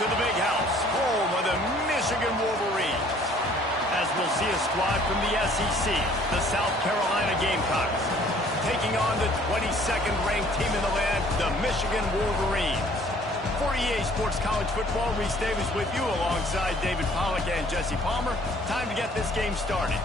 to the big house, home of the Michigan Wolverines. As we'll see a squad from the SEC, the South Carolina Gamecocks, taking on the 22nd ranked team in the land, the Michigan Wolverines. For EA Sports College Football, Reese Davis with you alongside David Pollack and Jesse Palmer. Time to get this game started.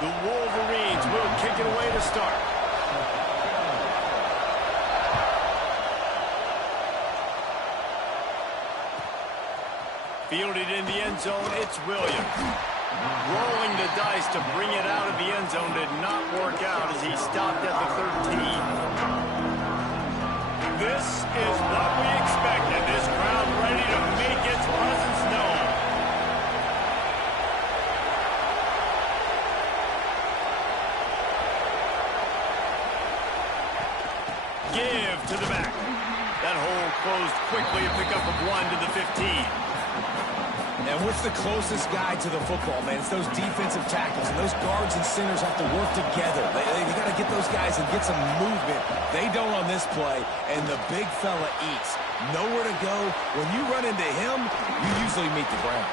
The Wolverines will kick it away to start. Fielded in the end zone, it's Williams. Rolling the dice to bring it out of the end zone did not work out as he stopped at the 13. This is what we expected. This crowd ready to make its presence known. Give to the back. That hole closed quickly, a pickup of 1 to the 15. And what's the closest guy to the football, man? It's those defensive tackles, and those guards and centers have to work together. They got to get those guys and get some movement. They don't on this play, and the big fella eats. Nowhere to go. When you run into him, you usually meet the ground.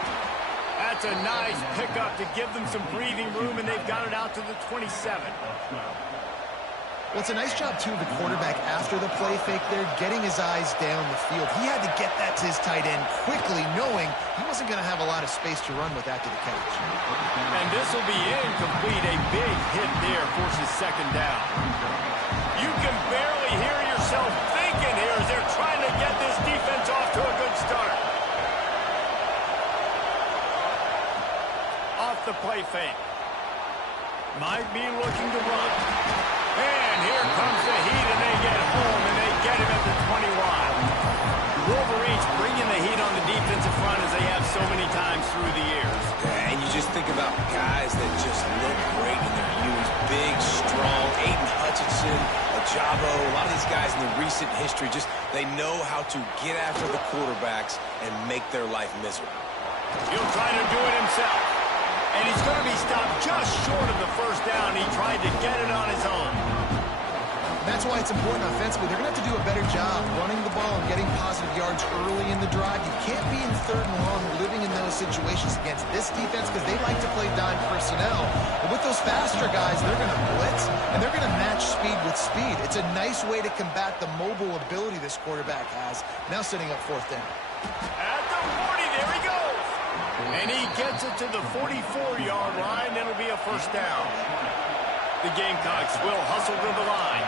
That's a nice pickup to give them some breathing room, and they've got it out to the 27. Well, it's a nice job, too, of the quarterback after the play fake there, getting his eyes down the field. He had to get that to his tight end quickly, knowing he wasn't going to have a lot of space to run with after the catch. And this will be incomplete. A big hit there forces second down. You can barely hear yourself thinking here as they're trying to get this defense off to a good start. Off the play fake. Might be looking to run. And here comes the heat, and they get home, and they get him at the 21. Wolverines bringing the heat on the defensive front as they have so many times through the years. Yeah, and you just think about guys that just look great in their youth. Big, strong, Aiden Hutchinson, Ajabo, a lot of these guys in the recent history, just they know how to get after the quarterbacks and make their life miserable. He'll try to do it himself. And he's going to be stopped just short of the first down. He tried to get it on his own. That's why it's important offensively. They're going to have to do a better job running the ball and getting positive yards early in the drive. You can't be in third and long living in those situations against this defense because they like to play dime personnel. But with those faster guys, they're going to blitz, and they're going to match speed with speed. It's a nice way to combat the mobile ability this quarterback has. Now setting up fourth down. At the 40, there he goes. And he gets it to the 44-yard line. It'll be a first down. The Gamecocks will hustle to the line.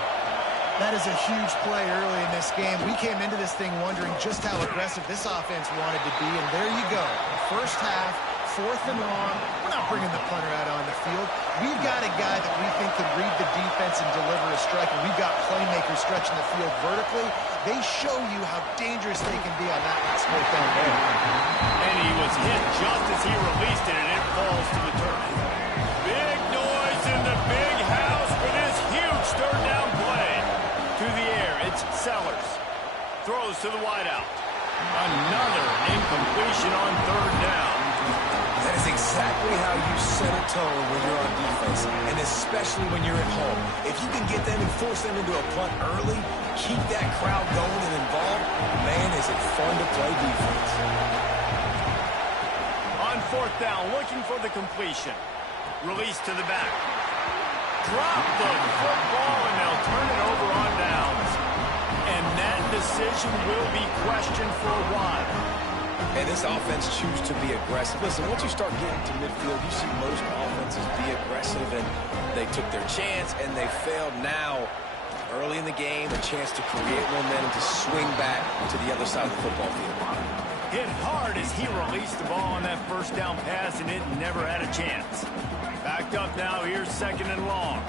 That is a huge play early in this game. We came into this thing wondering just how aggressive this offense wanted to be, and there you go. First half, fourth and long. We're not bringing the punter out on the field. We've got a guy that we think could read the defense and deliver a strike, and we've got playmakers stretching the field vertically. They show you how dangerous they can be on that last fourth down there. And he was hit just as he released it, and it falls to the turf. Big noise in the big house for this huge third down play. To the air, it's Sellers. Throws to the wideout. Another incompletion on third down. That is exactly how you set a tone when you're on defense, and especially when you're at home. If you can get them and force them into a punt early, keep that crowd going and involved, man, is it fun to play defense. On fourth down, looking for the completion. Release to the back. Drop the football, and they'll turn it over on downs. And that decision will be questioned for a while. And this offense chooses to be aggressive. Listen, once you start getting to midfield, you see most offenses be aggressive, and they took their chance, and they failed. Now, early in the game, a chance to create momentum to swing back to the other side of the football field. Hit hard as he released the ball on that first down pass, and it never had a chance. Backed up now, here's second and long.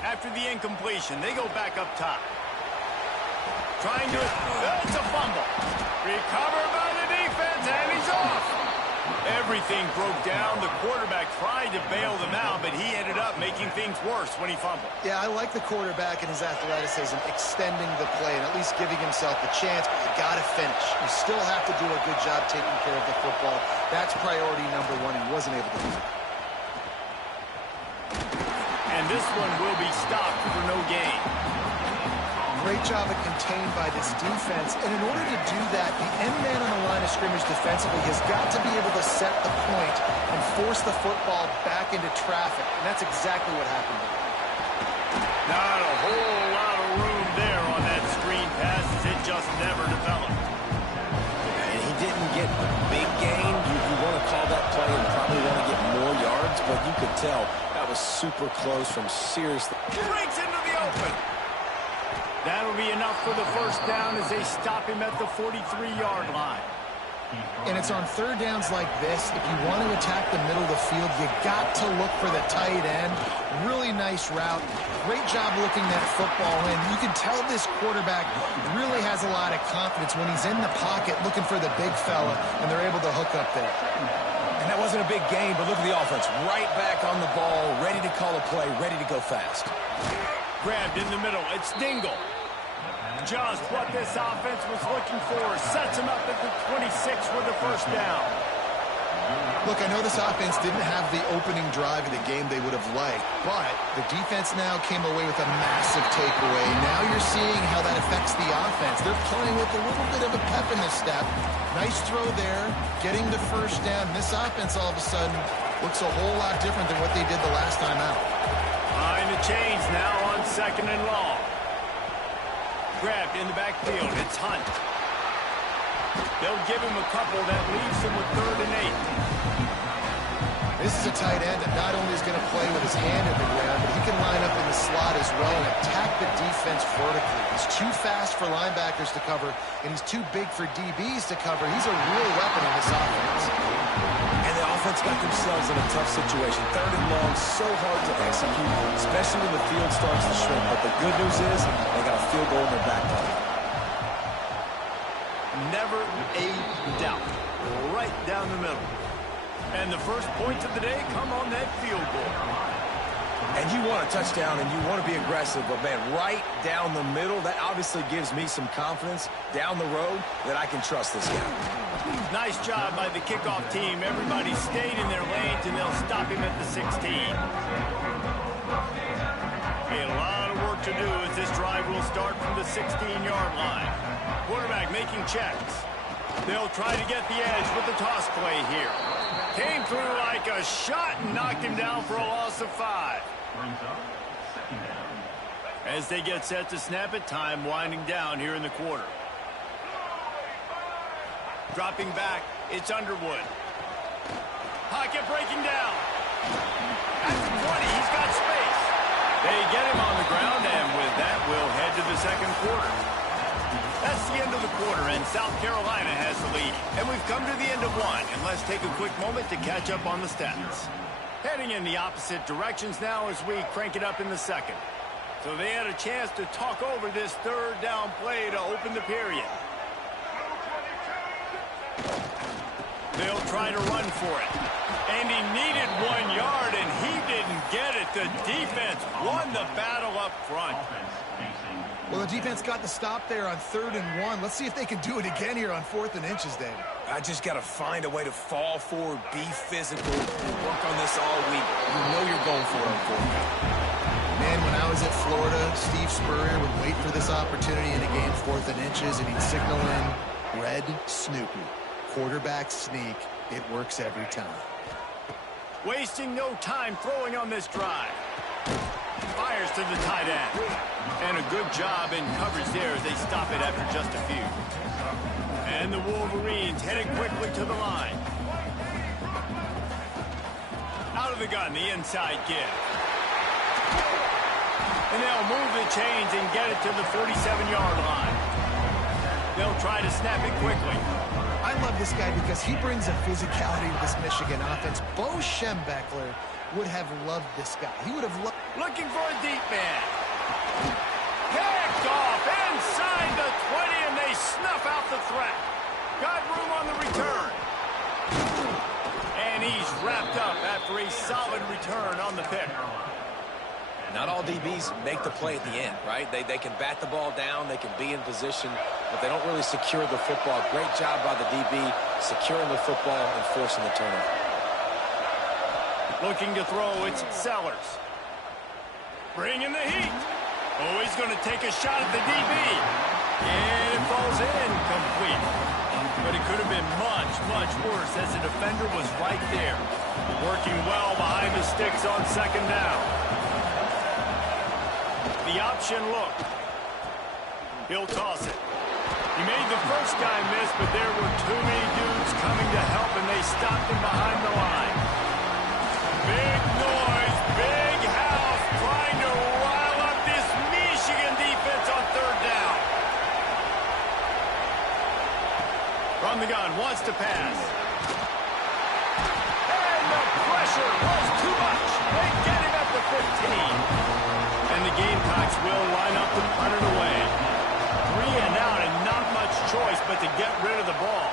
After the incompletion, they go back up top. Trying to... it's a fumble. Recovered by the defense, and he's off. Everything broke down. The quarterback tried to bail them out, but he ended up making things worse when he fumbled. Yeah, I like the quarterback and his athleticism, extending the play and at least giving himself the chance, but you got to finish. You still have to do a good job taking care of the football. That's priority number one. He wasn't able to do it. And this one will be stopped for no gain. Great job of contained by this defense. And in order to do that, the end man on the line of scrimmage defensively has got to be able to set the point and force the football back into traffic. And that's exactly what happened there. Not a whole lot of room there on that screen pass as it just never developed. And he didn't get a big gain. You want to call that play and probably want to get more yards, but you could tell that was super close from seriously. Breaks into the open. That'll be enough for the first down as they stop him at the 43-yard line. And it's on third downs like this. If you want to attack the middle of the field, you got to look for the tight end. Really nice route. Great job looking that football in. You can tell this quarterback really has a lot of confidence when he's in the pocket looking for the big fella, and they're able to hook up there. And that wasn't a big gain, but look at the offense. Right back on the ball, ready to call a play, ready to go fast. Grabbed in the middle. It's Dingle. Just what this offense was looking for. Sets him up at the 26 for the first down. Look, I know this offense didn't have the opening drive of the game they would have liked, but the defense now came away with a massive takeaway. Now you're seeing how that affects the offense. They're playing with a little bit of a pep in the step. Nice throw there, getting the first down. This offense all of a sudden looks a whole lot different than what they did the last time out. Behind the chains now on 2nd and long. Grabbed in the backfield. It's Hunt. They'll give him a couple that leaves him with 3rd and 8. This is a tight end that not only is going to play with his hand in the ground, but he can line up in the slot as well and attack the defense vertically. He's too fast for linebackers to cover, and he's too big for DBs to cover. He's a real weapon in this offense. And the offense got themselves in a tough situation. 3rd and long, so hard to execute, especially when the field starts to shrink. But the good news is they got a field goal in their back pocket. Never a doubt. Right down the middle. And the first points of the day come on that field goal. And you want a touchdown and you want to be aggressive, but man, right down the middle, that obviously gives me some confidence down the road that I can trust this guy. Nice job by the kickoff team. Everybody stayed in their lanes, and they'll stop him at the 16. A lot of work to do as this drive will start from the 16-yard line. Quarterback making checks. They'll try to get the edge with the toss play here. Came through like a shot and knocked him down for a loss of 5. As they get set to snap it, time winding down here in the quarter. Dropping back, it's Underwood. Pocket breaking down. At the 20, he's got space. They get him on the ground, and with that, we'll head to the second quarter. That's the end of the quarter, and South Carolina has the lead. And we've come to the end of one, and let's take a quick moment to catch up on the stats. Heading in the opposite directions now as we crank it up in the second. So they had a chance to talk over this 3rd down play to open the period. They'll try to run for it. And he needed 1 yard, and he didn't get it. The defense won the battle up front. Well, the defense got the stop there on 3rd and 1. Let's see if they can do it again here on 4th and inches, David. I just got to find a way to fall forward, be physical, and work on this all week. You know you're going for it on 4th down. Man, when I was at Florida, Steve Spurrier would wait for this opportunity in a game 4th and inches, and he'd signal in Red Snoopy. Quarterback sneak. It works every time. Wasting no time throwing on this drive. Fires to the tight end. And a good job in coverage there as they stop it after just a few. And the Wolverines heading quickly to the line. Out of the gun, the inside give. And they'll move the chains and get it to the 47-yard line. They'll try to snap it quickly. I love this guy because he brings a physicality to this Michigan offense. Bo Schembechler would have loved this guy. He would have loved... Looking for a deep man. Picked off inside the 20, and they snuff out the threat. Got room on the return. he's wrapped up after a solid return on the pick. Not all DBs make the play at the end, right? They can bat the ball down, they can be in position, but they don't really secure the football. Great job by the DB securing the football and forcing the turnover. Looking to throw, it's Sellers. Bringing the heat. Oh, he's going to take a shot at the DB. And it falls in, complete. But it could have been much, much worse as the defender was right there. Working well behind the sticks on second down. The option look. He'll toss it. He made the first guy miss, but there were too many dudes coming to help, and they stopped him behind the line. Big noise, big house, trying to rile up this Michigan defense on third down. From the gun, wants to pass. And the pressure was too much. They get him at the 15. And the Gamecocks will line up to punt it away. 3 and out and not much choice but to get rid of the ball.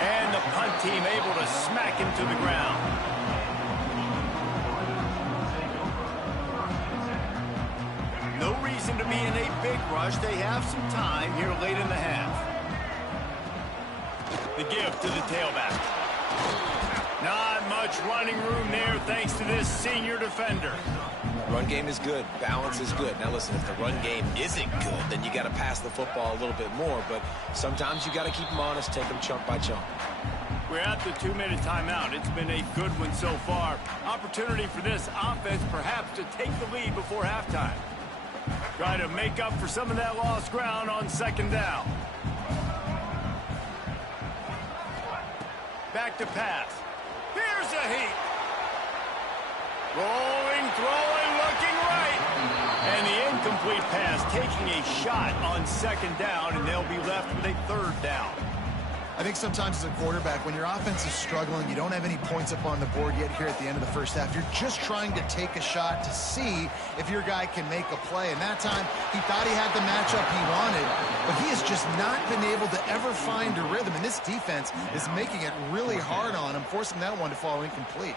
And the punt team able to smack him to the ground. No reason to be in a big rush. They have some time here late in the half. The give to the tailback. Not much running room there thanks to this senior defender. Run game is good. Balance is good. Now listen, if the run game isn't good, then you got to pass the football a little bit more. But sometimes you got to keep them honest, take them chunk by chunk. We're at the 2-minute timeout. It's been a good one so far. Opportunity for this offense perhaps to take the lead before halftime. Try to make up for some of that lost ground on second down. Back to pass. Here's a heat. Rolling, throwing, looking right. And the incomplete pass taking a shot on second down, and they'll be left with a third down. I think sometimes as a quarterback, when your offense is struggling, you don't have any points up on the board yet here at the end of the first half. You're just trying to take a shot to see if your guy can make a play. And that time, he thought he had the matchup he wanted, but he has just not been able to ever find a rhythm. And this defense is making it really hard on him, forcing that one to fall incomplete.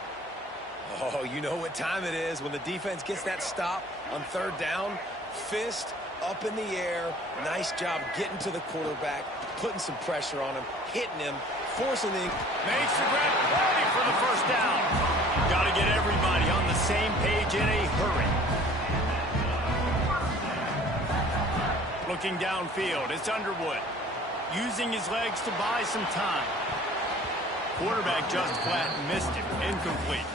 Oh, you know what time it is when the defense gets that stop on third down. Fist up in the air. Nice job getting to the quarterback, putting some pressure on him, hitting him, forcing the... Makes the grab, ready for the first down. Got to get everybody on the same page in a hurry. Looking downfield, it's Underwood. Using his legs to buy some time. Quarterback just flat missed him. Incomplete.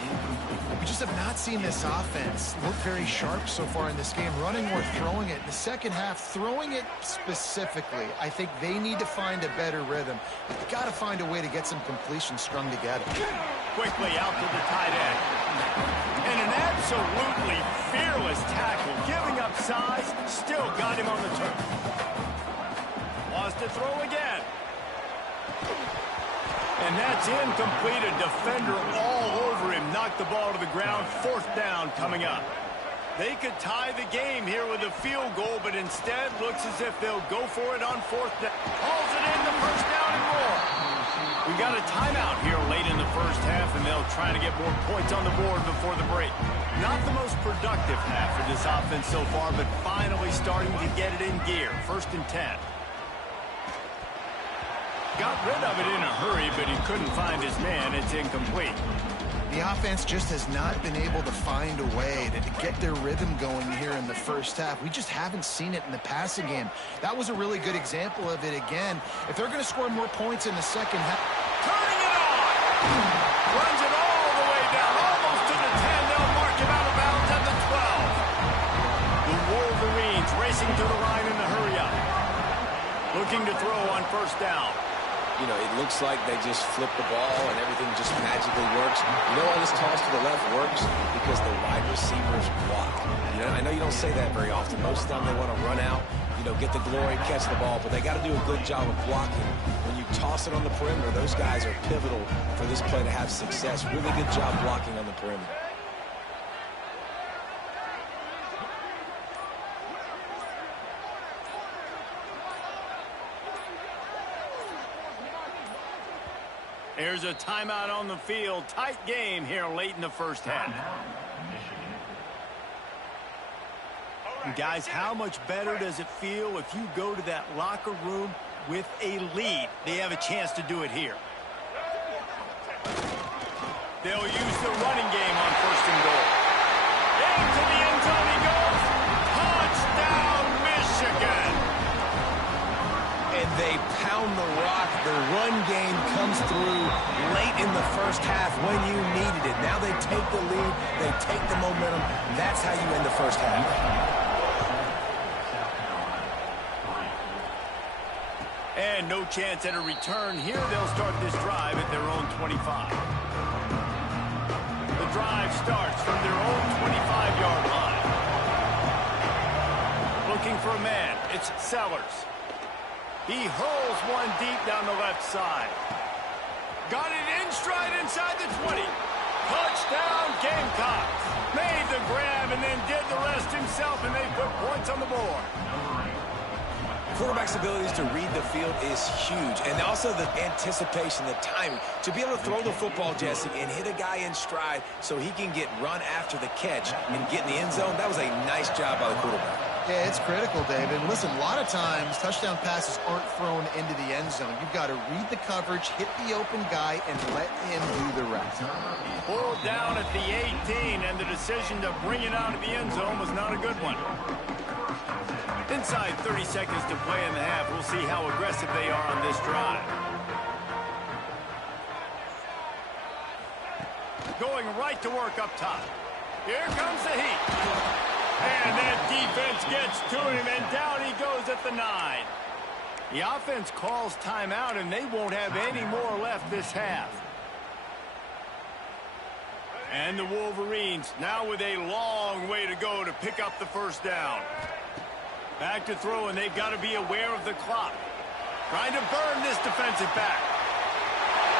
We just have not seen this offense look very sharp so far in this game, running or throwing it. In the second half, throwing it specifically, I think they need to find a better rhythm. They've got to find a way to get some completions strung together. Quickly out to the tight end. And an absolutely fearless tackle, giving up size, still got him on the turf. Wants to throw again. And that's incomplete. A defender all over him. Knocked the ball to the ground. Fourth down coming up. They could tie the game here with a field goal, but instead looks as if they'll go for it on fourth down. Hauls it in, the first down and more. We got a timeout here late in the first half, and they'll try to get more points on the board before the break. Not the most productive half for this offense so far, but finally starting to get it in gear. 1st and 10. Got rid of it in a hurry, but he couldn't find his man. It's incomplete. The offense just has not been able to find a way to get their rhythm going here in the first half. We just haven't seen it in the passing game. That was a really good example of it again. If they're going to score more points in the second half... Turning it on! Runs it all the way down, almost to the 10. They'll mark him out of bounds at the 12. The Wolverines racing to the line in the hurry-up. Looking to throw on first down. You know, it looks like they just flip the ball and everything just magically works. You know why this toss to the left works? Because the wide receivers block. You know, I know you don't say that very often. Most of the time they want to run out, you know, get the glory, catch the ball, but they got to do a good job of blocking. When you toss it on the perimeter, those guys are pivotal for this play to have success. Really good job blocking on the perimeter. There's a timeout on the field. Tight game here late in the first half. Guys, how much better does it feel if you go to that locker room with a lead? They have a chance to do it here. They'll use the running game on 1st and goal. Into the end zone he goes. Touchdown, Michigan. And they pound the rock. The run game comes through late in the first half when you needed it. Now they take the lead. They take the momentum. That's how you end the first half. And no chance at a return here. They'll start this drive at their own 25. The drive starts from their own 25-yard line. Looking for a man. It's Sellers. He hurls one deep down the left side. Got it in stride inside the 20. Touchdown, Gamecocks. Made the grab and then did the rest himself, and they put points on the board. Quarterback's abilities to read the field is huge, and also the anticipation, the timing. To be able to throw the football, Jesse, and hit a guy in stride so he can get run after the catch and get in the end zone, that was a nice job by the quarterback. Yeah, it's critical, David. Listen, a lot of times touchdown passes aren't thrown into the end zone. You've got to read the coverage, hit the open guy, and let him do the rest. Pulled down at the 18, and the decision to bring it out of the end zone was not a good one. Inside 30 seconds to play in the half. We'll see how aggressive they are on this drive. Going right to work up top. Here comes the heat. And that defense gets to him, and down he goes at the 9. The offense calls timeout, and they won't have any more left this half. And the Wolverines now with a long way to go to pick up the first down. Back to throw, and they've got to be aware of the clock. Trying to burn this defensive back.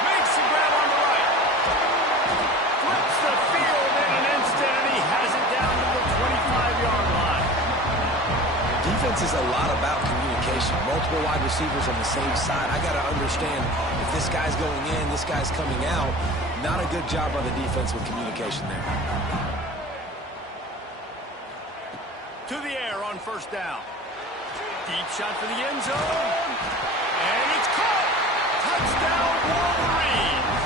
Makes the grab on the right. Flips the field in an instant, and he has it down to the 25-yard line. Defense is a lot about communication. Multiple wide receivers on the same side. I got to understand if this guy's going in, this guy's coming out. Not a good job by the defense with communication there. To the air on 1st down. Deep shot for the end zone. And it's caught. Touchdown, Wolverines.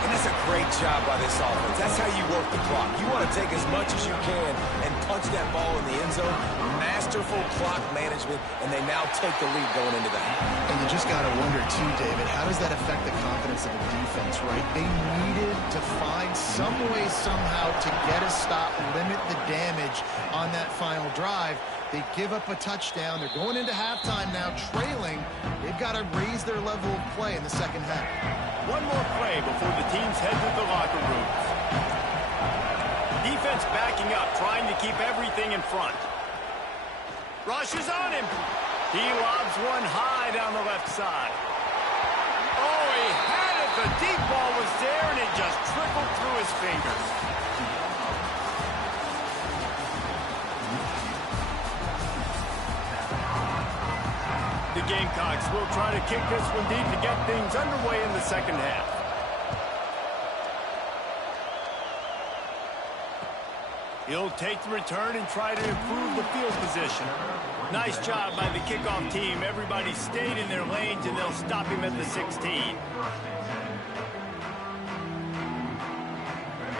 And that's a great job by this offense. That's how you work the clock. You want to take as much as you can and punch that ball in the end zone. Masterful clock management, and they now take the lead going into the half. And you just got to wonder, too, David, how does that affect the confidence of the defense, right? They needed to find some way, somehow, to get a stop, limit the damage on that final drive. They give up a touchdown. They're going into halftime now, trailing. They've got to raise their level of play in the second half. One more play before the teams head to the locker rooms. Defense backing up, trying to keep everything in front. Rush is on him. He lobs one high down the left side. Oh, he had it. The deep ball was there, and it just trickled through his fingers. The Gamecocks will try to kick this one deep to get things underway in the second half. He'll take the return and try to improve the field position. Nice job by the kickoff team. Everybody stayed in their lanes, and they'll stop him at the 16.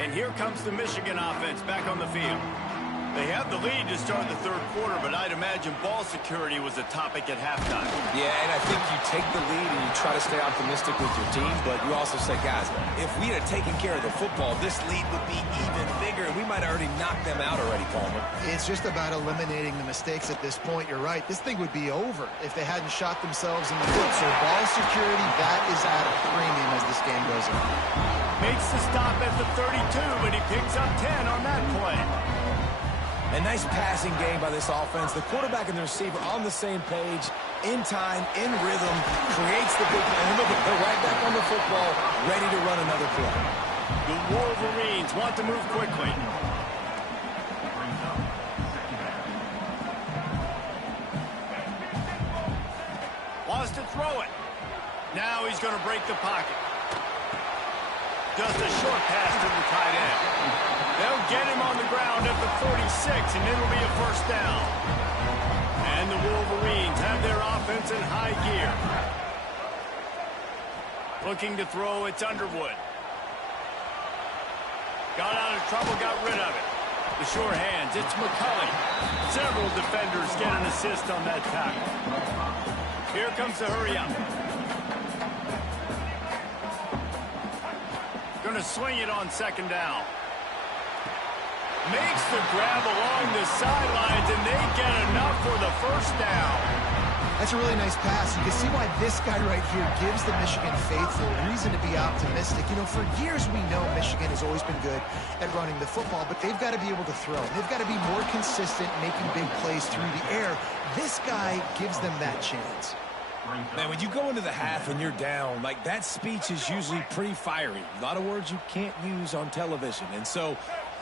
And here comes the Michigan offense back on the field. They have the lead to start the third quarter, but I'd imagine ball security was a topic at halftime. Yeah, and I think you take the lead and you try to stay optimistic with your team, but you also say, guys, if we had taken care of the football, this lead would be even bigger, and we might have already knocked them out already, Palmer. It's just about eliminating the mistakes at this point. You're right. This thing would be over if they hadn't shot themselves in the foot. So ball security, that is at a premium as this game goes on. Makes the stop at the 32, but he picks up 10 on that play. A nice passing game by this offense. The quarterback and the receiver on the same page, in time, in rhythm, creates the big play. And look, they're right back on the football, ready to run another play. The Wolverines want to move quickly. Wants to throw it. Now he's going to break the pocket. Just a short pass to the tight end. They'll get him on the ground at the 46, and it'll be a first down. And the Wolverines have their offense in high gear. Looking to throw, it's Underwood. Got out of trouble, got rid of it. The sure hands, it's McCulley. Several defenders get an assist on that tackle. Here comes the hurry up. Going to swing it on second down. Makes the grab along the sidelines, and they get enough for the first down. That's a really nice pass. You can see why this guy right here gives the Michigan faithful reason to be optimistic. You know, for years we know Michigan has always been good at running the football, but they've got to be able to throw. They've got to be more consistent making big plays through the air. This guy gives them that chance. Man, when you go into the half and you're down, like, that speech is usually pretty fiery. A lot of words you can't use on television. And so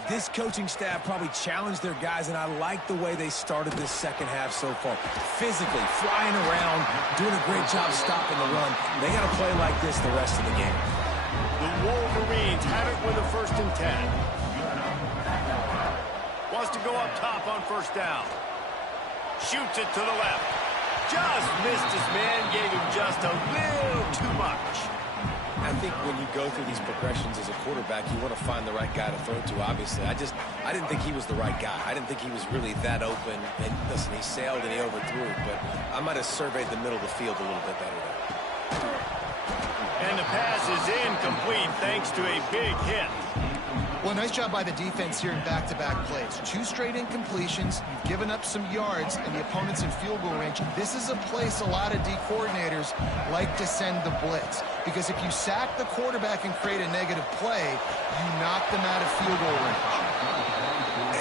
this coaching staff probably challenged their guys, and I like the way they started this second half so far. Physically, flying around, doing a great job stopping the run. They got to play like this the rest of the game. The Wolverines have it with a 1st and 10. Wants to go up top on first down. Shoots it to the left. Just missed his man, gave him just a little too much. I think when you go through these progressions as a quarterback, you want to find the right guy to throw to, obviously. I didn't think he was the right guy. I didn't think he was really that open. And listen, he sailed and he overthrew it, but I might have surveyed the middle of the field a little bit better there. And the pass is incomplete thanks to a big hit. Well, nice job by the defense here in back-to-back plays. 2 straight incompletions. You've given up some yards, and the opponent's in field goal range. This is a place a lot of D coordinators like to send the blitz, because if you sack the quarterback and create a negative play, you knock them out of field goal range.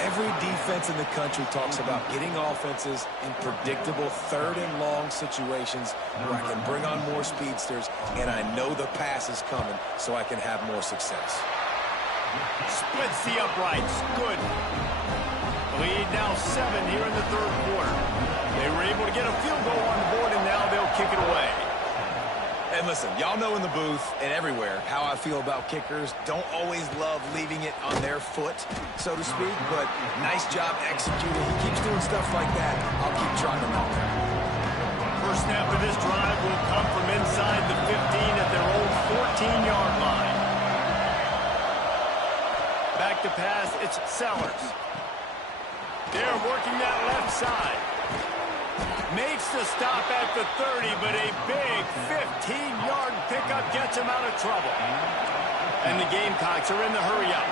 Every defense in the country talks about getting offenses in predictable 3rd and long situations where I can bring on more speedsters, and I know the pass is coming, so I can have more success. Splits the uprights. Good. Lead now 7 here in the 3rd quarter. They were able to get a field goal on the board, and now they'll kick it away. And listen, y'all know in the booth and everywhere how I feel about kickers. Don't always love leaving it on their foot, so to speak, but nice job executing. He keeps doing stuff like that. I'll keep trying him out. First snap of this drive will come from inside the 15 at their own 14-yard line. Back to pass, it's Sellers. They're working that left side. Makes the stop at the 30, but a big 15-yard pickup gets him out of trouble. And the Gamecocks are in the hurry-up.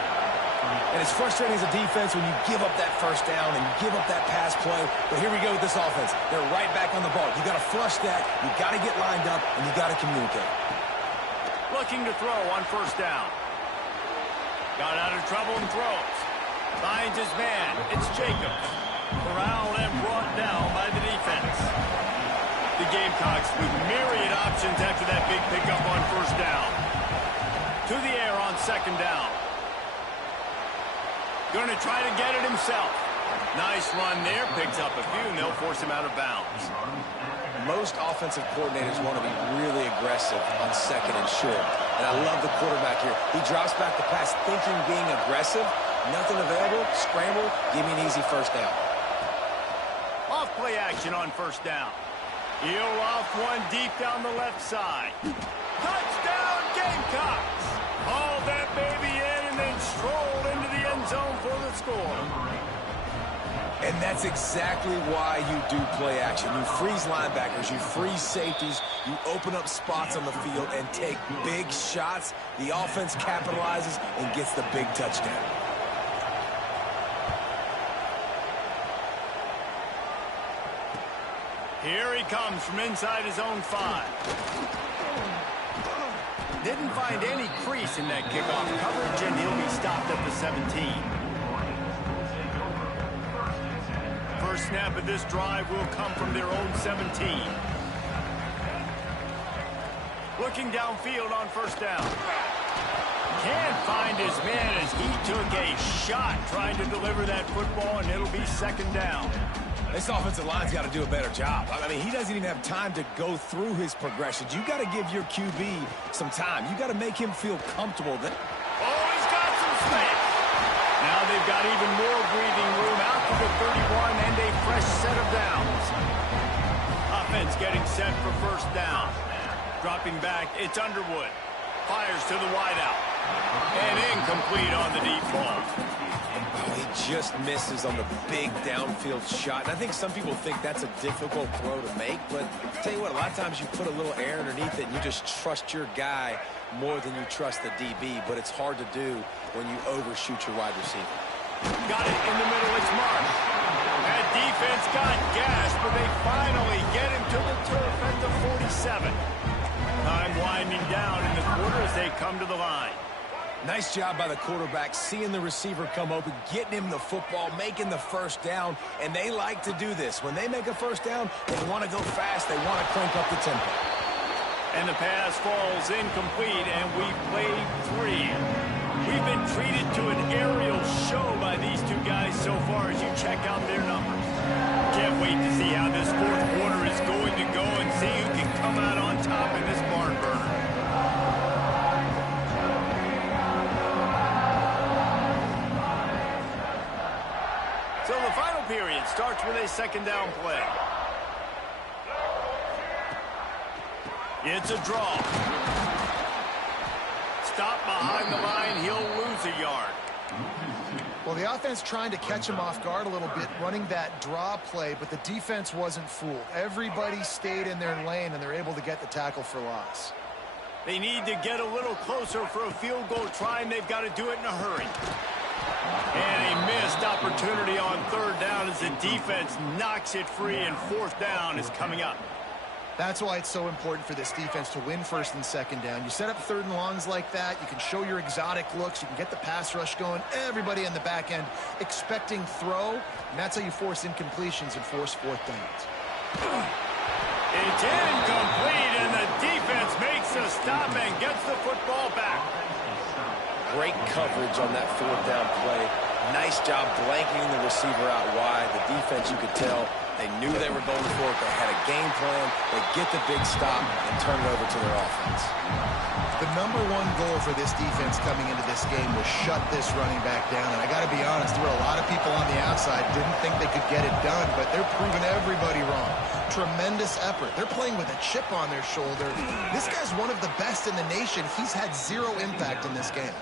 And it's frustrating as a defense when you give up that first down and you give up that pass play. But here we go with this offense. They're right back on the ball. You got to flush that. You got to get lined up, and you got to communicate. Looking to throw on first down. Got out of trouble and throws. Finds his man. It's Jacobs. Corralled and brought down by the defense. The Gamecocks with myriad options after that big pickup on first down. To the air on second down. Going to try to get it himself. Nice run there. Picks up a few, and they'll force him out of bounds. Most offensive coordinators want to be really aggressive on second and short. And I love the quarterback here. He drops back the pass thinking being aggressive. Nothing available. Scramble. Give me an easy first down. Off play action on first down. He'll off one deep down the left side. Touchdown Gamecocks! Haul that baby in and then stroll into the end zone for the score. And that's exactly why you do play action. You freeze linebackers, you freeze safeties, you open up spots on the field and take big shots. The offense capitalizes and gets the big touchdown. Here he comes from inside his own 5. Didn't find any crease in that kickoff coverage, and he'll be stopped at the 17. First snap of this drive will come from their own 17. Looking downfield on first down. Can't find his man as he took a shot trying to deliver that football, and it'll be second down. This offensive line's got to do a better job. I mean, he doesn't even have time to go through his progressions. You got to give your QB some time. You got to make him feel comfortable. Oh, he's got some space. Now they've got even more breathing room out to the 31 and a fresh set of downs. Offense getting set for first down. Dropping back, it's Underwood. Fires to the wideout. And incomplete on the deep ball. Oh, he just misses on the big downfield shot. And I think some people think that's a difficult throw to make. But I'll tell you what, a lot of times you put a little air underneath it and you just trust your guy more than you trust the DB. But it's hard to do when you overshoot your wide receiver. Got it in the middle, it's Mark. That defense got gashed, but they finally get him to the turf at the 47. Time winding down in the quarter as they come to the line. Nice job by the quarterback, seeing the receiver come open, getting him the football, making the first down, and they like to do this. When they make a first down, they want to go fast, they want to crank up the tempo. And the pass falls incomplete, and we've played 3. We've been treated to an aerial show by these two guys so far as you check out their numbers. Can't wait to see how this fourth quarter is going to go and see who can come out on top in this barn burner. So the final period starts with a second down play. It's a draw. Stop behind the line, he'll lose a yard. Well, the offense trying to catch him off guard a little bit, running that draw play, but the defense wasn't fooled. Everybody stayed in their lane, and they're able to get the tackle for loss. They need to get a little closer for a field goal try, and they've got to do it in a hurry. And a missed opportunity on third down as the defense knocks it free, and fourth down is coming up. That's why it's so important for this defense to win first and second down. You set up third and longs like that, you can show your exotic looks, you can get the pass rush going, everybody in the back end expecting throw, and that's how you force incompletions and force fourth downs. It's incomplete, and the defense makes a stop and gets the football back. Great coverage on that fourth down play. Nice job blanking the receiver out wide. The defense, you could tell, they knew they were going for it. They had a game plan. They get the big stop and turn it over to their offense. The number one goal for this defense coming into this game was shut this running back down. And I got to be honest, there were a lot of people on the outside didn't think they could get it done, but they're proving everybody wrong. Tremendous effort. They're playing with a chip on their shoulder. This guy's one of the best in the nation. He's had zero impact in this game.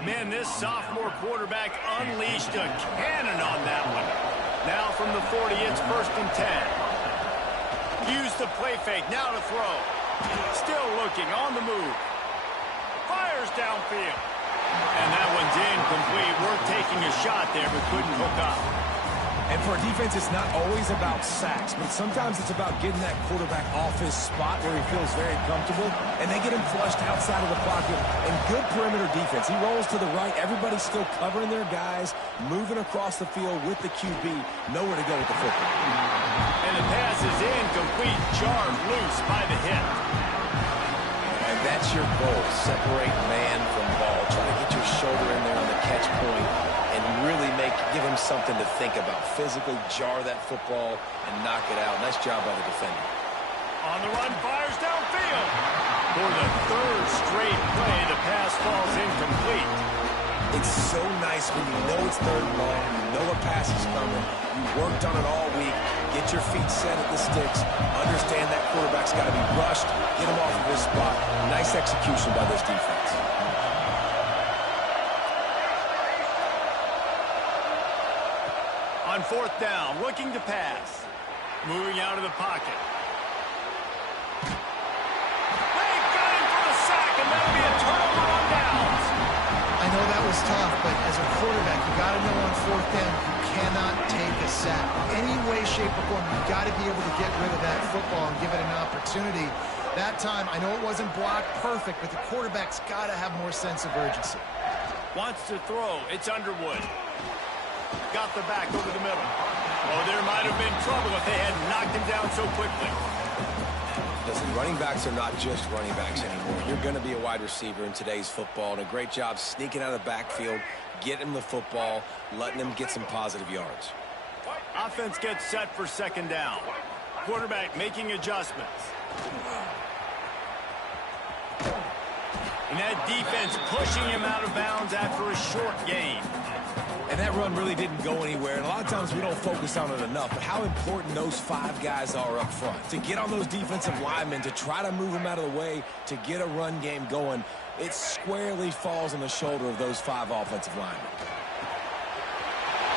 Man, this sophomore quarterback unleashed a cannon on that one. Now from the 40, it's first and 10. Use the play fake, now to throw. Still looking, on the move. Fires downfield. And that one's incomplete. Worth taking a shot there, but couldn't hook up. And for a defense, it's not always about sacks, but sometimes it's about getting that quarterback off his spot where he feels very comfortable, and they get him flushed outside of the pocket. And good perimeter defense. He rolls to the right. Everybody's still covering their guys, moving across the field with the QB. Nowhere to go with the football. And the pass is incomplete, jarred loose by the hit. And that's your goal. Separate man from ball. Try to get your shoulder in there on the catch point and really give him something to think about. Physically jar that football and knock it out. Nice job by the defender. On the run, fires downfield. For the third straight play, the pass falls incomplete. It's so nice when you know it's third and long, you know a pass is coming, you worked on it all week, get your feet set at the sticks, understand that quarterback's got to be rushed, get him off of his spot. Nice execution by this defense. On fourth down, looking to pass. Moving out of the pocket. They got him for the sack, and that'll be a turnover on downs. I know that was tough, but as a quarterback, you got to know on fourth down, you cannot take a sack. Any way, shape, or form, you got to be able to get rid of that football and give it an opportunity. That time, I know it wasn't blocked perfect, but the quarterback's got to have more sense of urgency. Wants to throw. It's Underwood. Got the back over the middle. Oh, there might have been trouble if they had knocked him down so quickly. Listen, running backs are not just running backs anymore. You're going to be a wide receiver in today's football, and a great job sneaking out of the backfield, getting him the football, letting him get some positive yards. Offense gets set for second down. Quarterback making adjustments. And that defense pushing him out of bounds after a short gain. And that run really didn't go anywhere. And a lot of times we don't focus on it enough. But how important those 5 guys are up front. To get on those defensive linemen, to try to move them out of the way, to get a run game going, it squarely falls on the shoulder of those 5 offensive linemen.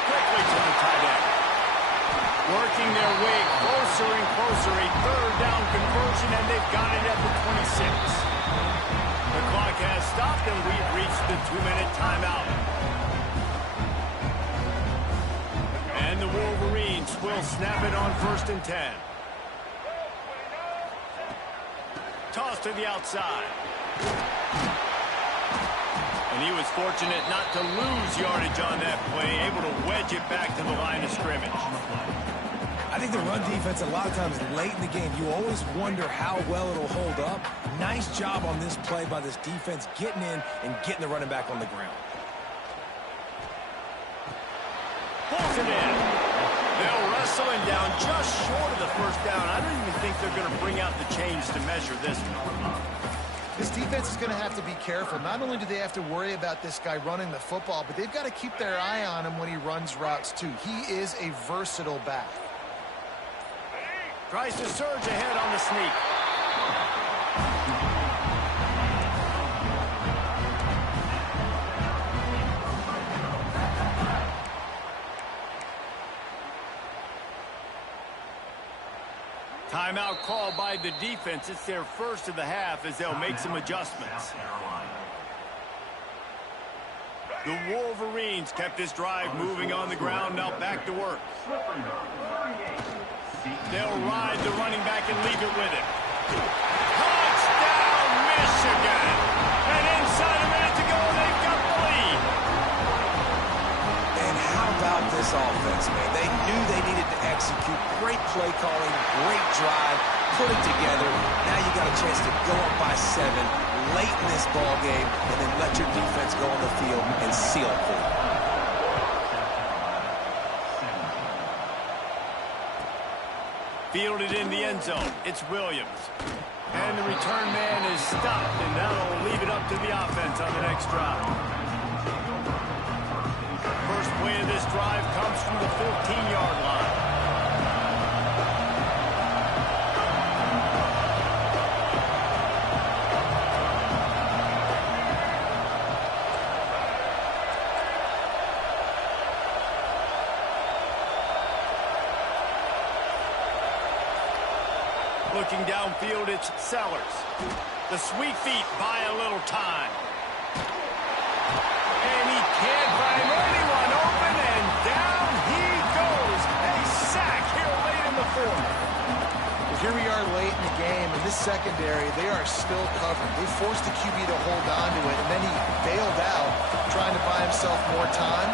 Quickly to the tight end. Working their way closer and closer. A third down conversion, and they've got it at the 26. The clock has stopped, and we've reached the 2-minute timeout. And the Wolverines will snap it on 1st and 10. Toss to the outside. And he was fortunate not to lose yardage on that play, able to wedge it back to the line of scrimmage. I think the run defense, a lot of times late in the game, you always wonder how well it'll hold up. Nice job on this play by this defense, getting in and getting the running back on the ground. Pulls it in. They'll wrestle him down just short of the first down. I don't even think they're going to bring out the chains to measure this one. This defense is going to have to be careful. Not only do they have to worry about this guy running the football, but they've got to keep their eye on him when he runs routes too. He is a versatile back. Tries to surge ahead on the sneak. Timeout called by the defense. It's their first of the half as they'll make some adjustments. The Wolverines kept this drive moving on the ground. Now back to work. They'll ride the running back and leave it with him. Touchdown, Michigan! And inside a minute to go, they've got the lead. And how about this offense, man? They knew they needed to execute. Great play calling, great drive, put it together. Now you got a chance to go up by 7 late in this ball game and then let your defense go on the field and seal it for you. Fielded in the end zone. It's Williams. And the return man is stopped, and that'll leave it up to the offense on the next drive. First play of this drive comes from the 14-yard line. Looking downfield, it's Sellers. The sweet feet buy a little time. And he can't find anyone open, and down he goes. A sack here late in the 4th. Well, here we are late in the game. In this secondary, they are still covered. They forced the QB to hold on to it, and then he bailed out, trying to buy himself more time.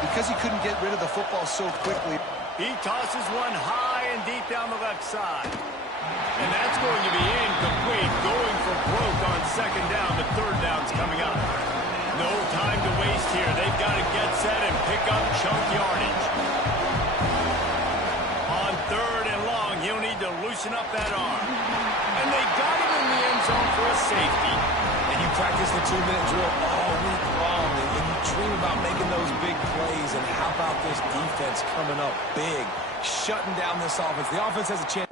Because he couldn't get rid of the football so quickly, he tosses one high and deep down the left side. And that's going to be incomplete, going for broke on second down. The third down's coming up. No time to waste here. They've got to get set and pick up chunk yardage. On 3rd and long, he'll need to loosen up that arm. And they got him in the end zone for a safety. And you practice the 2-minute drill all week long, and you dream about making those big plays. And how about this defense coming up big, shutting down this offense? The offense has a chance.